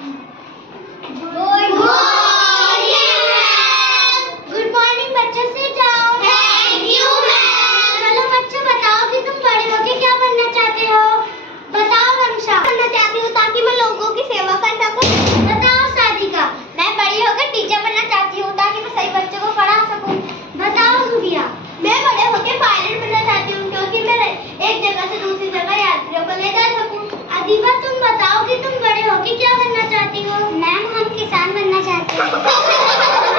Good morning बच्चों, sit down. Thank you ma'am. चलो बच्चों, बताओ कि तुम बड़े होके क्या बनना चाहते हो? बताओ रमशा। बनना चाहती हूँ ताकि मैं लोगों की सेवा कर सकूं। बताओ सादिका। मैं बड़ी होकर टीचर बनना चाहती हूँ ताकि मैं सही बच्चों को पढ़ा सकूं। बताओ जुबिया। मैं बड़े होकर पायलट बनना चाहती हूँ क्योंकि मैं एक जगह से दूसरी जगह यात्रियों को ले जा सकूं। अदीबा, तुम बताओ कि तुम बड़े होकर क्या बनना चाहती हो? मैम, हम किसान बनना चाहते हैं।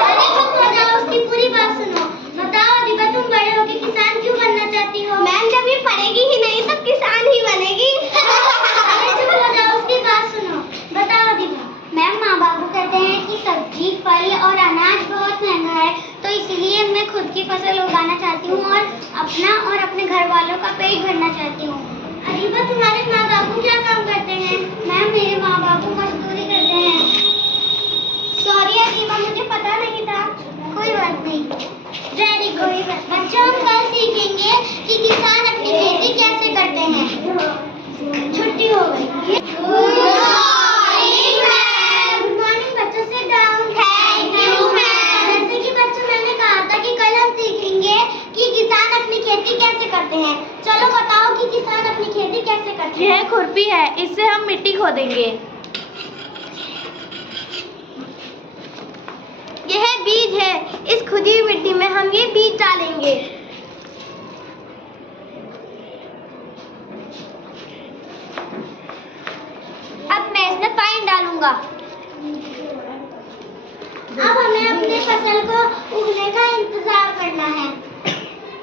अरे चुप हो जाओ, उसकी पूरी बात सुनो। बताओ अदीबा, तुम बड़े होकर किसान क्यों बनना चाहती हो? मैम, जब ये पढ़ेगी ही नहीं तो किसान ही बनेगी। अरे चुप हो जाओ, उसकी बात सुनो। बताओ अदीबा। मैम, माँ बाबू कहते हैं कि सब्जी, फल और अनाज बहुत महंगा है, तो इसलिए मैं खुद की फसल उगाना चाहती हूँ और अपने घर वालों का पेट भरना चाहती हूँ। अदीबा, तुम्हारे माँ बाबू क्या काम करते हैं? मैम, मेरे माँ बाबू मजदूरी करते हैं। सॉरी अदीबा, मुझे पता नहीं था। कोई बात नहीं। Very good. बच्चों, हम कल सीखेंगे कि किसान अपनी खेती कैसे करते हैं। छुट्टी हो गई। गुड मॉर्निंग बच्चों, sit down. Thank you ma'am. जैसे कि बच्चों, मैंने कहा था कि कल हम सीखेंगे कि किसान अपनी खेती कैसे करते हैं। चलो बताओ कि किसान अपनी खेती कैसे करते हैं। यह खुरपी है, इससे हम मिट्टी खोदेंगे। यह बीज है, इस खुदी हुई मिट्टी में हम ये बीज डालेंगे। अब मैं इसमें पानी डालूंगा। अब हमें अपने फसल को उगने का इंतजार करना है।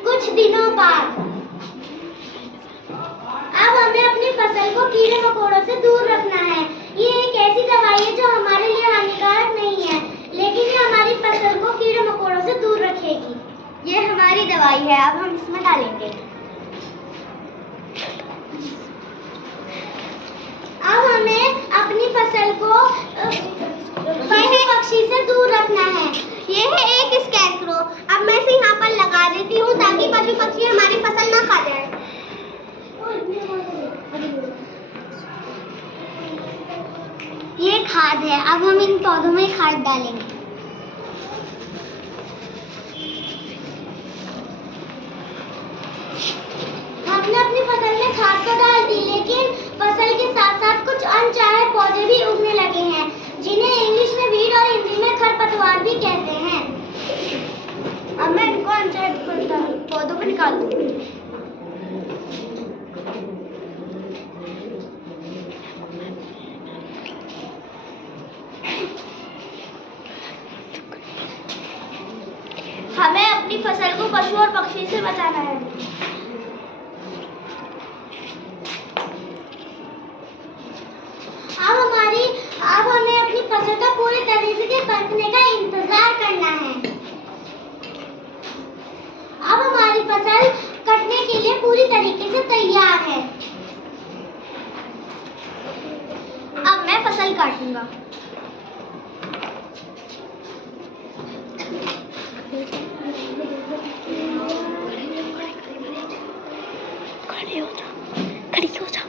कुछ दिनों बाद अब हमें अपनी फसल को कीड़े मकोड़ों से दूर रखना है। ये एक ऐसी दवाई है जो हमारे लिए हानिकारक नहीं है, लेकिन ये हमारी फसल को कीड़े मकोड़ों से दूर रखेगी। ये हमारी दवाई है, अब हम इसमें डालेंगे। अब हमें अपनी फसल को पशु पक्षी से दूर रखना है। ये है एक स्कैरक्रो। अब मैं इसे यहाँ पर लगा देती हूँ ताकि पशु पक्षी हमारी फसल ना खा जाए। ये खाद है, अब हम इन पौधों में खाद डालेंगे। हमने अपनी फसल में खाद तो डाल दी, लेकिन फसल के साथ साथ कुछ अनचाहे पौधे भी उगने लगे हैं, जिन्हें इंग्लिश में वीड और हिंदी में खरपतवार भी कहते हैं। अब मैं इनको अनचाहे पौधों को निकाल दूंगी। हमें अपनी फसल को पशु और पक्षी से बचाना है। अब हमें अपनी फसल का पूरी तरीके से पकने का इंतजार करना है। अब हमारी फसल कटने के लिए पूरी तरीके से तैयार है। अब मैं फसल काटूंगा। खड़ी हो जा।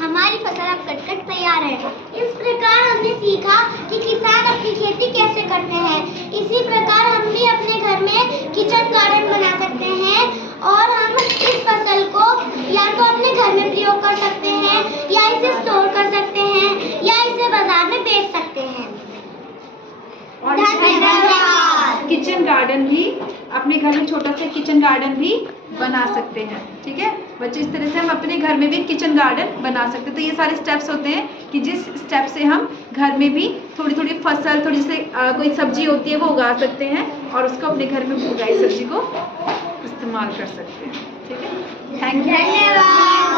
हमारी फसल अब कट तैयार है। इस प्रकार हमने सीखा कि किसान अपनी खेती कैसे करते हैं। इसी प्रकार हम भी अपने घर में किचन गार्डन बना सकते हैं और हम इस फसल को या तो अपने घर में प्रयोग कर सकते हैं, या इसे स्टोर कर सकते हैं, या इसे बाजार में बेच सकते हैं। धन्यवाद। किचन गार्डन भी अपने घर में छोटा सा किचन गार्डन भी बना सकते हैं। ठीक है बच्चे, इस तरह से हम अपने घर में भी किचन गार्डन बना सकते हैं। तो ये सारे स्टेप्स होते हैं कि जिस स्टेप से हम घर में भी थोड़ी थोड़ी फसल, थोड़ी सी कोई सब्जी होती है वो उगा सकते हैं और उसको अपने घर में उगाई सब्जी को इस्तेमाल कर सकते हैं। ठीक है, थैंक यू। धन्यवाद।